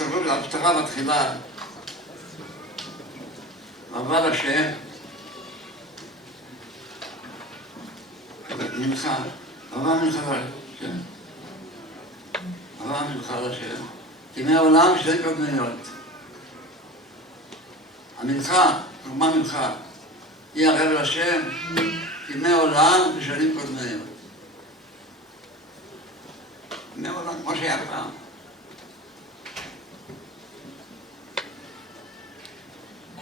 הסרבות להפטרה מתחילה. אבל השם, מנחה, אבל מנחה לשם. אבל מנחה לשם. כי מהעולם שתי קודמיות. המנחה, מה מנחה? היא הרב לשם, כי מהעולם בשנים קודמיות. מהעולם, כמו שהיה פעם.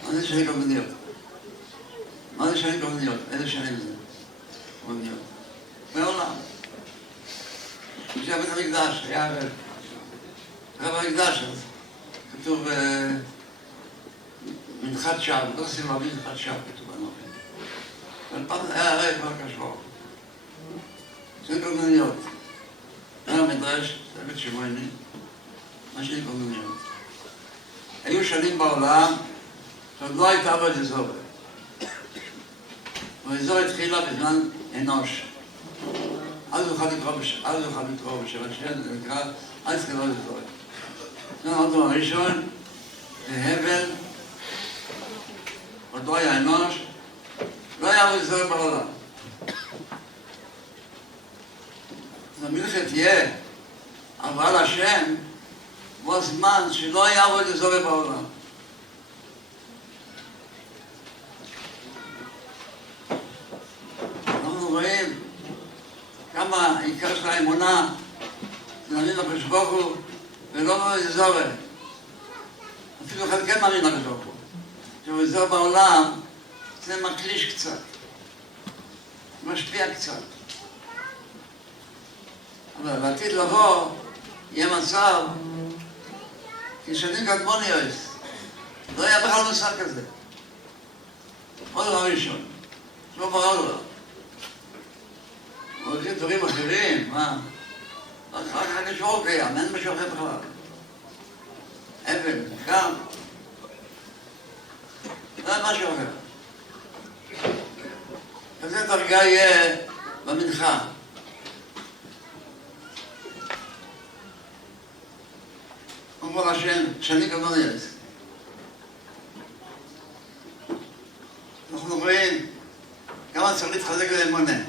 מה זה שנים קודמיות? מה זה שנים קודמיות? איזה שנים זה? קודמיות. מהעולם. כשהיה בית המקדש, היה רב המקדש, אז כתוב מנחת שווא, לא עושים לו מנחת שווא, כתוב בנוחים. אבל פעם היה הרי כבר קשור. שנים קודמיות. היה המדרש, ספר שמואני, מה שנים קודמיות. היו שנים בעולם שעוד לא הייתה בו אזור. האזור התחילה בזמן אנוש. אז הוא יכול לקרוא בשם השם, זה נקרא, אז קרוא אזור. זה האדום הראשון, בהבל, עוד לא היה אנוש, לא היה אזור בעולם. המלאכה תהיה, אבל השם, בזמן שלא היה עוד אזור בעולם. רואים כמה עיקר של האמונה להאמין לקדוש ברוך הוא ולא באזור. אפילו אחד כן מאמין לקדוש ברוך הוא. שבאזור בעולם זה מקליש קצת, משפיע קצת. אבל בעתיד לבוא יהיה מצב כשנים קדמוניות, לא היה בכלל מושג כזה. עוד דבר ראשון, לא ברור לו. עושים דברים אחרים, מה? רק הקדוש ברוך הוא קיים, אין משהו אחר בכלל. אבל, גם. לא אין משהו אחר. כזה דרגה יהיה במנחה. אומר השם, שנים קדמוניות. אנחנו רואים כמה צריך להתחזק לאמונה.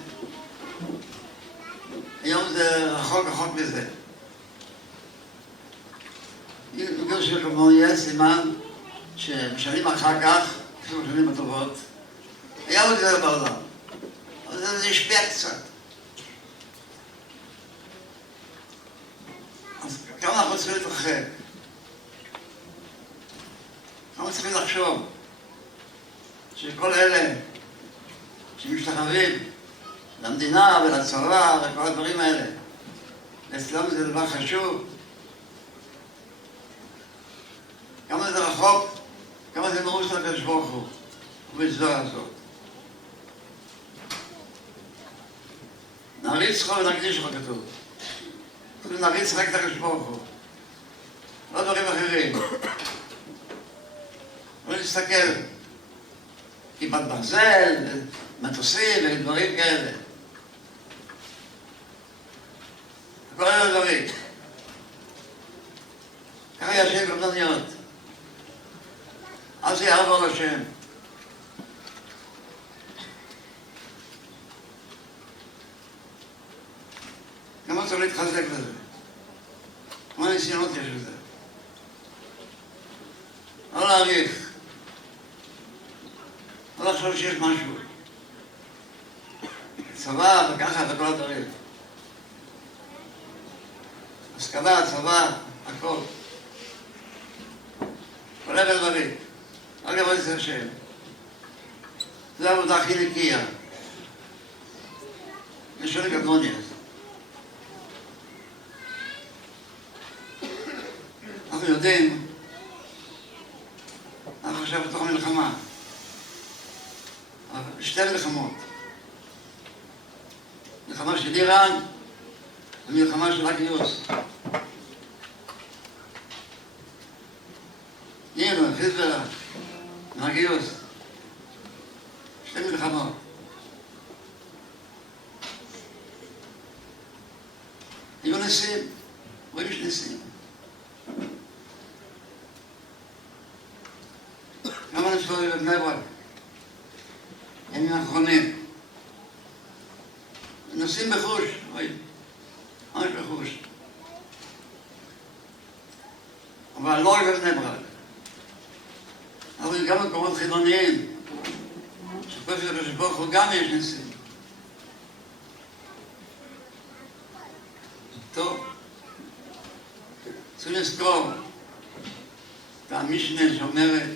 היום זה רחוק מזה. בגלל שכמובן יש סימן שבשנים אחר כך, אפילו בשנים הטובות, היה עוד זה בעולם. אבל זה השפיע קצת. אז כמה אנחנו צריכים להתרחק? כמה צריכים לחשוב שכל אלה שמשתחררים למדינה ולצבא וכל הדברים האלה, אצלם זה דבר חשוב. כמה זה רחוק, כמה זה מרוץ לקדוש ברוך הוא, ובזוהר הזאת. נריץ חו ונקדיש חו כתוב. נריץ רק את הקדוש ברוך הוא. לא דברים אחרים. לא להסתכל. כיפת ברזל, מטוסים ודברים כאלה. כל אלה דברים. ככה ישב קודמיות. אז יעבור לשם. כמה צריך להתחזק לזה? כמה ניסיונות יש לזה? לא להעריך. לא לחשוב שיש משהו. צבא וככה וכל הדברים. השכלה, צבא, הכל. כל אלה דברים. רק אבל זה השם. זה העבודה הכי נקייה. יש שונה קדמוניה. אנחנו יודעים, אנחנו עכשיו בתוך מלחמה. שתי מלחמות. מלחמה של איראן ומלחמה של הגיוס. איראן, חיזבאללה, הגיוס. שתי מלחמות. היו ניסים, רואים יש ניסים. היסטוריה בבני ברק. ימים האחרונים. נוסעים בחוש, אוי, ממש בחוש. אבל לא רק בבני ברק. אבל גם במקומות חילוניים, שפה של הקדוש ברוך הוא גם יש ניסים. טוב, צריכים לזכור את המשנה שאומרת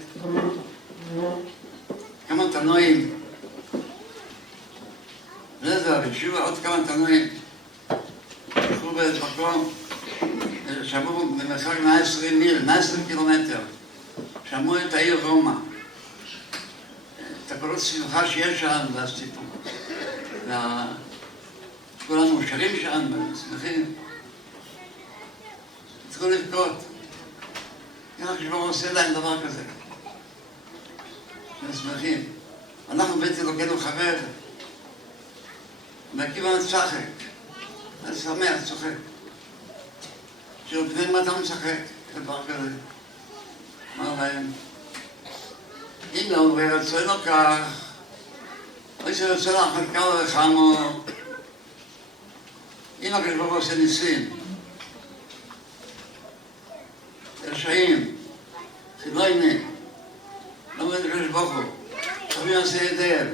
כמה תנועים, וזה הרשו עוד כמה תנועים, הלכו באיזה מקום, שמעו במרחק 120 מיל, 120 קילומטר, שמעו את העיר רומא, את הקולות שמחה שיש שם והסיפור, כל המאושרים שם, שמחים, צריכו לבכות. ככה כשברוך עושה להם דבר כזה. שהם שמחים. אנחנו בית אלוקינו חבר. ועקיבא מצחק. אז שמח, צוחק. שבפני מה אתה משחק? דבר כזה. אמר להם, אם לא ורצונו כך, או שרצונו אחת כמה וכמה, אם הקדוש ברוך הוא עושה ניסים, רשעים, חילונים, לא מבין הקדוש ברוך הוא, חייבים לעשות היתר.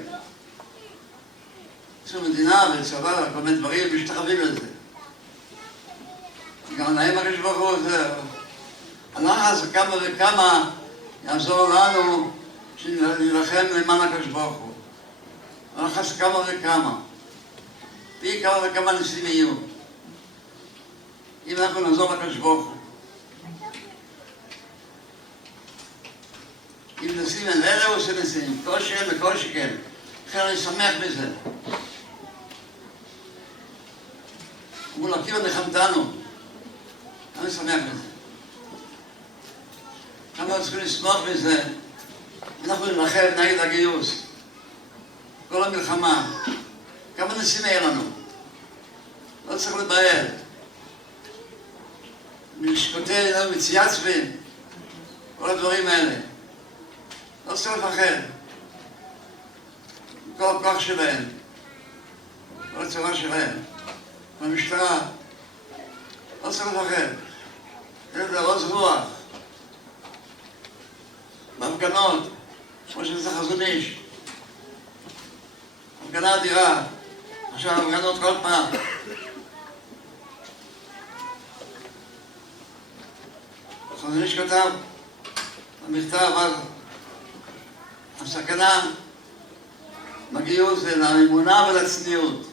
יש לנו מדינה וצבא וכל מיני דברים משתחווים לזה. גם להם הקדוש ברוך הוא זה, הלחץ כמה וכמה יעזור לנו שנלחם למען הקדוש ברוך הוא. הלחץ כמה וכמה. פי כמה וכמה ניסים יהיו. אם אנחנו נעזור לקדוש ברוך הוא. אם ניסים אין אלה הוא עושה ניסים, כל שאין וכל שכן. לכן אני שמח בזה. אמרו עקיבא נחמתנו. אני שמח בזה. כמה צריכים לשמוח בזה. אנחנו נלחם נגד הגיוס. כל המלחמה. כמה ניסים יהיה לנו. לא צריך לבעל. משפטי לנו מצייצבים. כל הדברים האלה. לא צריך לפחד. כל הכוח שלהם. כל הצבא שלהם. במשטרה. לא צריך לפחד. זה עוז רוח. בהפגנות. כמו שזה חזון איש. הפגנה אדירה. עכשיו הפגנות כל פעם. חזון איש כתב במכתב אז הסכנה בגיוס זה לאמונה ולצניעות.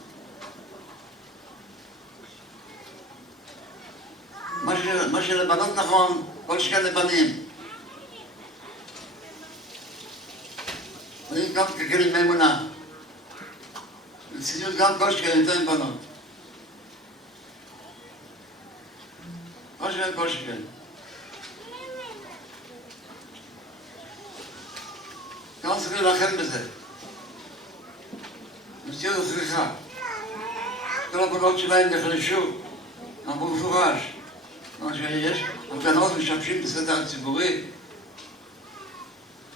מה שלבנות נכון, כל שכן לבנים. ואם גם ככלים באמונה. לצניעות גם כל שכן יותר עם בנות. כל שכן, כל שכן. כמה צריכים להילחם בזה. מציאות הוכיחה. כל הבנות שלהם נחלשו. אמרו מפורש. מה שיש, הפגנות משמשים בסדר הציבורי.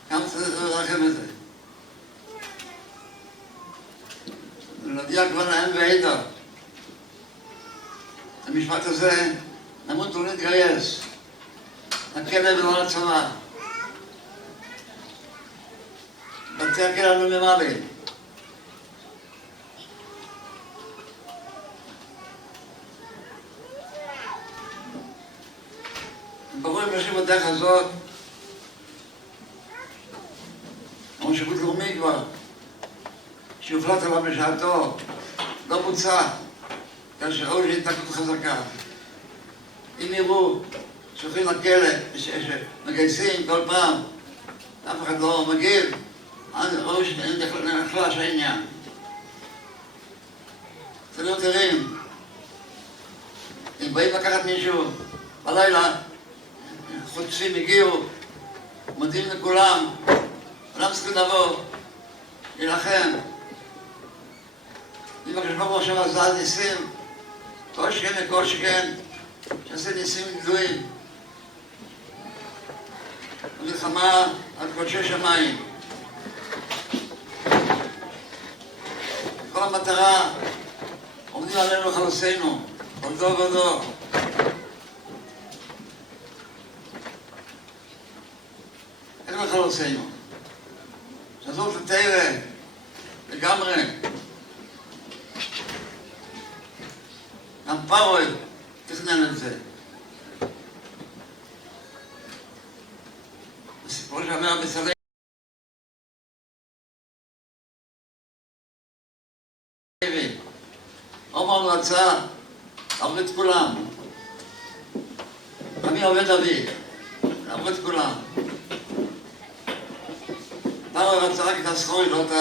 כמה צריך להילחם בזה. ולהודיע כבר להם ועדה. המשפט הזה, נמות לא נתגייס. לכלא ולא לצבא. בתי הכלא לא ממלאים. ברור אם יושבים בדרך הזאת, כמו שירות לאומי כבר, שהוחלט עליו בשעתו, לא בוצע, כאשר ראו שהתנגדות חזקה. אם יראו שהולכים לכלא, שמגייסים כל פעם, אף אחד לא מגיב, אז ראו שנחלש העניין. זה לא תראים. אם באים לקחת מישהו בלילה, חודשים הגיעו, מודיעים לכולם, כולם צריכים לבוא, להילחם. אם הקדוש ברוך הוא עכשיו עשה ניסים, כל שכן וכל שכן, שעשה ניסים גדולים. המלחמה על קודשי שמיים. כל המטרה, עומדים עלינו חלוסינו, כל דור ודור. איך לחלוסינו? שזאת לתרא, לגמרי. גם פרעה תכנן את זה. בסיפור שאומר בצלאל, עומר רצה להרוג את כולם. עמי עובד אבי, להרוג את כולם. פרעה רצה רק את הסחורי, לא את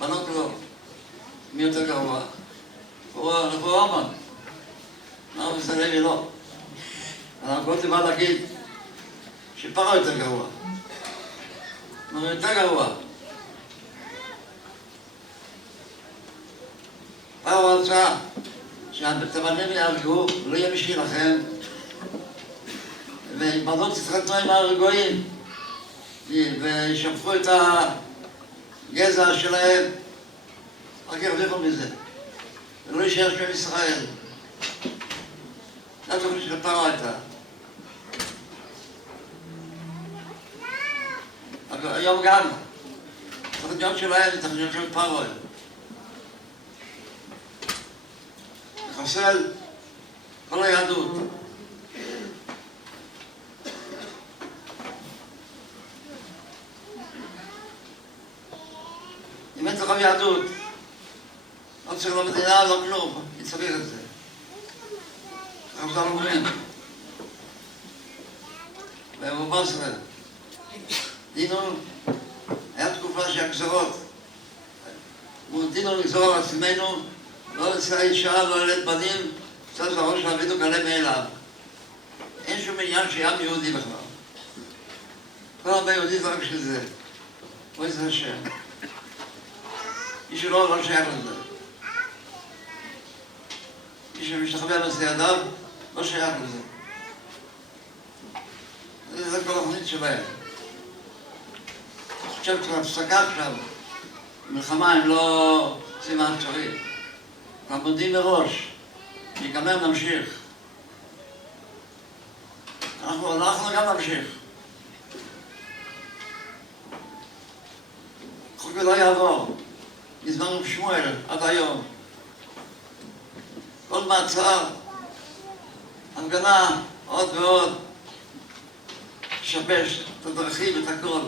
הבנות לו. מי יותר גרוע? הוא עומר. אמר בצלאל לא. אנחנו רוצים מה להגיד שפרעה יותר גרוע. הוא יותר גרוע. פרעה רצה שהתימנים יהרגו, לא יהיה מי שיילחם, ובנות יתחתנו עם הגויים וישפכו את הגזע שלהם, רק ירוויחו מזה, ולא יישאר שם ישראל. זה התוכנית של פרעה הייתה. היום גם, התוכניות שלהם זה תוכניות של פרעה. לחסל כל היהדות. אם אין תוכם יהדות, לא צריך לא מדינה, לא כלום, אני צריך את זה. אנחנו אומרים, באבו בסר, דינו, היה תקופה שהגזרות, דינו לגזור על עצמנו, לא לצא אישה, לא ללד בנים, צריך לראש להבידו גלה מאליו. אין שום עניין שעם יהודי בכלל. כל הרבה יהודי זה רק בשביל זה. אוי זה השם. מי שלא שייך לזה. מי שמשתחווה בסיידיו, לא שייך לזה. זה כל התוכנית שלהם. אני חושב שכבר הפסקה עכשיו. מלחמה הם לא עושים מה אפשרי. אנחנו מודיעים מראש, ניגמר נמשיך. אנחנו גם נמשיך. חוק לא יעבור. מזמן שמואל עד היום. כל מעצר, הפגנה, עוד ועוד, לשבש את הדרכים, את הכל.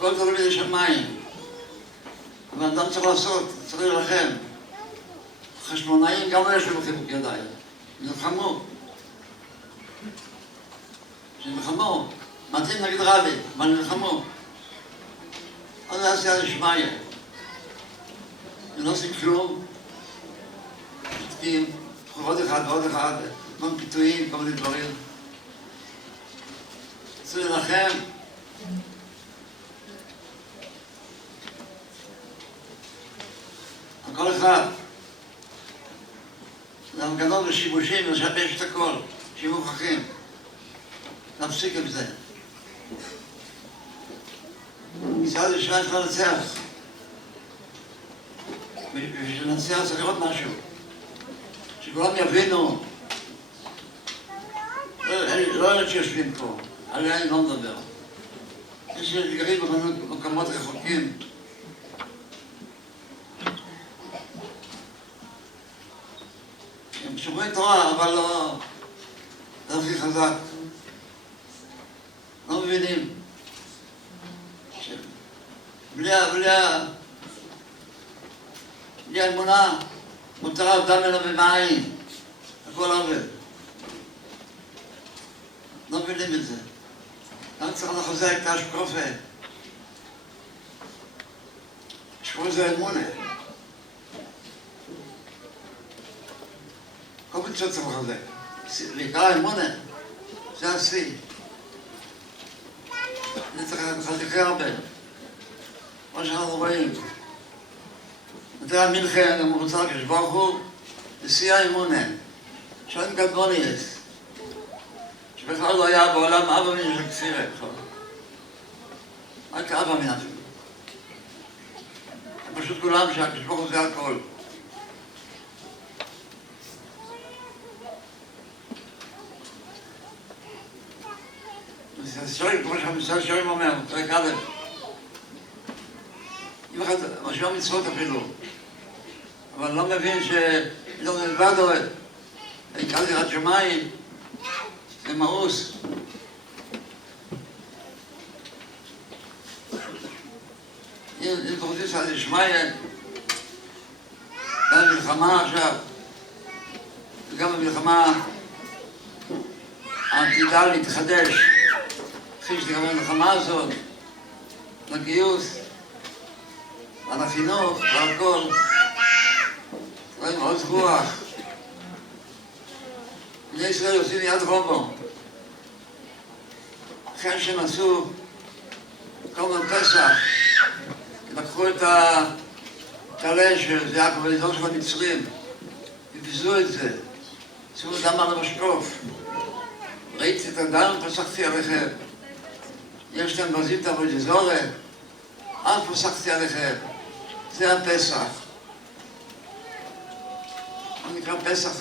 הכל תלוי בידי שמיים. אבל אדם צריך לעשות, צריך להילחם. חשמונאים גם לא יש להם חיבוק ידיים. נלחמו. שנלחמו. מתאים נגד רבי, אבל נלחמו. אז זה עשייה לשמיים. הם לא עושים כלום. שותקים, עוד אחד ועוד אחד, כל מיני פיתויים, כל מיני דברים. צריך להילחם. כל אחד. זה המגנות ושיבושים, לשבש את הכל, שיהיו מוכחים. נפסיק עם זה. ישראל ישרה צריך לנצח. בשביל לנצח צריך לראות משהו. שכולם יבינו. לא אלה שיושבים פה, עליהם אני לא מדבר. יש גרים במקומות רחוקים. הם שומרים תורה, אבל לא... זה הכי חזק. לא מבינים. בלי האמונה, מותר אדם אלא במים. הכל עובד. לא מבינים את זה. גם צריך לחזק את השקופה. שקופה זה אמונה. כל מצוות צריך לחזק. בעיקר אמונה. זה השיא. זה צריך לחזק הרבה. מה שאנחנו רואים. נתראה מלחם, גם הוא רוצה כשברוך הוא, לשיא האמונה. שאין קדמון יש. שבכלל לא היה בעולם אבא מן של כסירה בכלל. רק אבא מן אפילו. פשוט כולם שהקדוש ברוך הוא זה הכל. זה שואל, כמו שהמצווה שואלים אומר, פרק א', אם אחד משאיר מצוות אפילו, אבל לא מבין שלא נלבד אוהד, העיקר יראת שמיים, זה מאוס. אם אתה רוצה שזה שמיים, גם במלחמה עכשיו, וגם במלחמה העתידה להתחדש, אחרי שתגמר המלחמה הזאת, על הגיוס, על החינוך, על הכל, רואים עוז רוח. בני ישראל עושים יד רובו. אחרי שהם עשו כל מיני פסח, לקחו את הטלה של יעקב ולידור של המצרים, ופיזו את זה, עשו דם על המשקוף. ראיתי את הדם ופסחתי עליכם. יש להם בזית אבוידזורה, אף פסחתי עליכם. זה הפסח. מה נקרא פסח?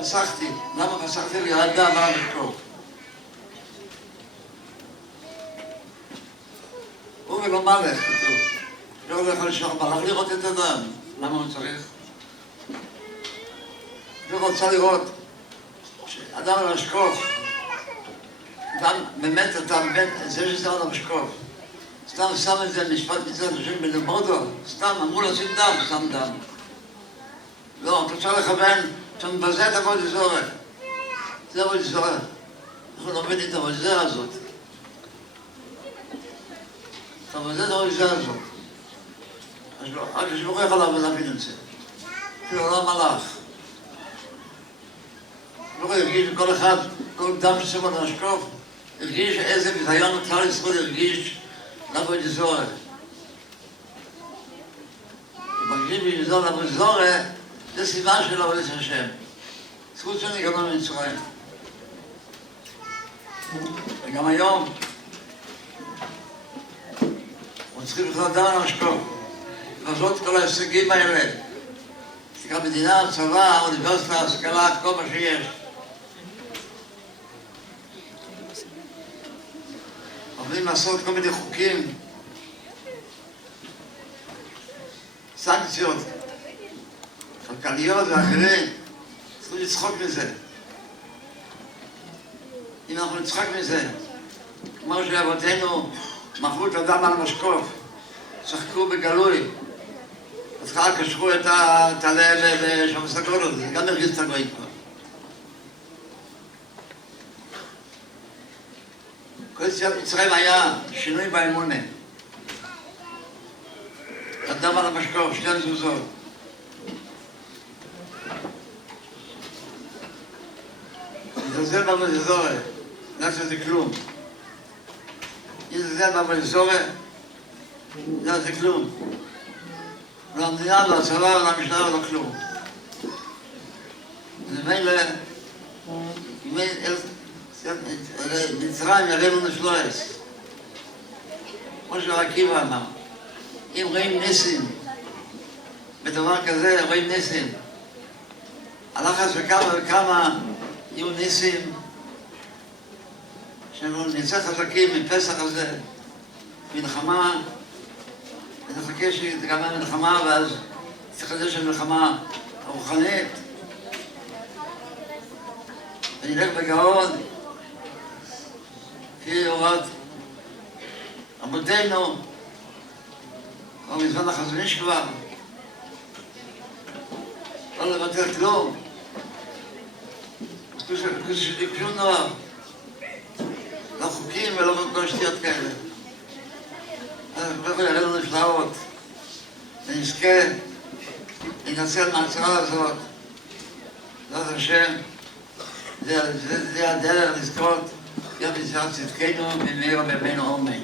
פסחתי. למה פסחתי לי? על דם על המשקוף. הוא ולא מלך, כתוב. לא יכול לשלוח מלך לראות את הדם. למה הוא צריך? הוא רוצה לראות שאדם על המשקוף, אדם באמת, אתה באמת, זה שזה על המשקוף. סתם שם את זה משפט מצד השם בלמודו, סתם אמרו לשים דם, שם דם. לא, אתה צריך לכוון, אתה מבזה את אבוידזורה. זה אבוידזורה. אנחנו לומדים את האבוידזורה הזאת. אתה מבזה את האבוידזורה הזאת. אז לא, הקדוש ברוך הוא יכול להבין את זה. כאילו לא מלאך. לא הרגיש כל אחד, כל דם ששם על המשקוף, הרגיש איזה ביזיון כלל ישראל הרגיש לאבוידזורה. מרגישים ביזיון לאבוידזורה, זה סימן של עבודת השם. זכות שנגמר ממצרים. וגם היום, אנחנו צריכים בכלל דם על המשקוף. לעשות כל ההישגים האלה. תקרא מדינה, צבא, אוניברסיטה, השכלה, כל מה שיש. יכולים לעשות כל מיני חוקים, סנקציות, כלכליות ואחרים, צריכים לצחוק מזה. אם אנחנו נצחק מזה, כמו שאבותינו מכרו את הדם על משקוף, צחקו בגלוי, אז ככה קשרו את הטלה ושמסגרות, זה גם הרגיז את הגויים כבר. כל יציאת מצרים היה שינוי באמונה. הדם על המשקוף, שתי מזוזות. להתזלזל באבוידזורה, לא שזה כלום. להתזלזל באבוידזורה, לא זה כלום. לא המדינה, לא הצבא, לא המשטרה, לא כלום. זה מילא, מצרים יראנו נפלואס. כמו שרב עקיבא אמר, אם רואים ניסים, בדבר כזה רואים ניסים. הלחץ וכמה וכמה יהיו ניסים, שנצא חזקים מפסח הזה, מלחמה, ונחכה שתגמר מלחמה ואז תחדש המלחמה הרוחנית. ונלך בגאון, כפי הוראת אבותינו, כבר מזמן החזון איש כבר, לא לוותר כלום, שום דבר, לא חוקים ולא שטויות כאלה. אז אנחנו יראה לנו נפלאות, ונזכה להינצל מהצרה הזאת, בעזרת השם. זה הדרך לזכות גם ביציאת צדקנו במהרה בימינו אמן.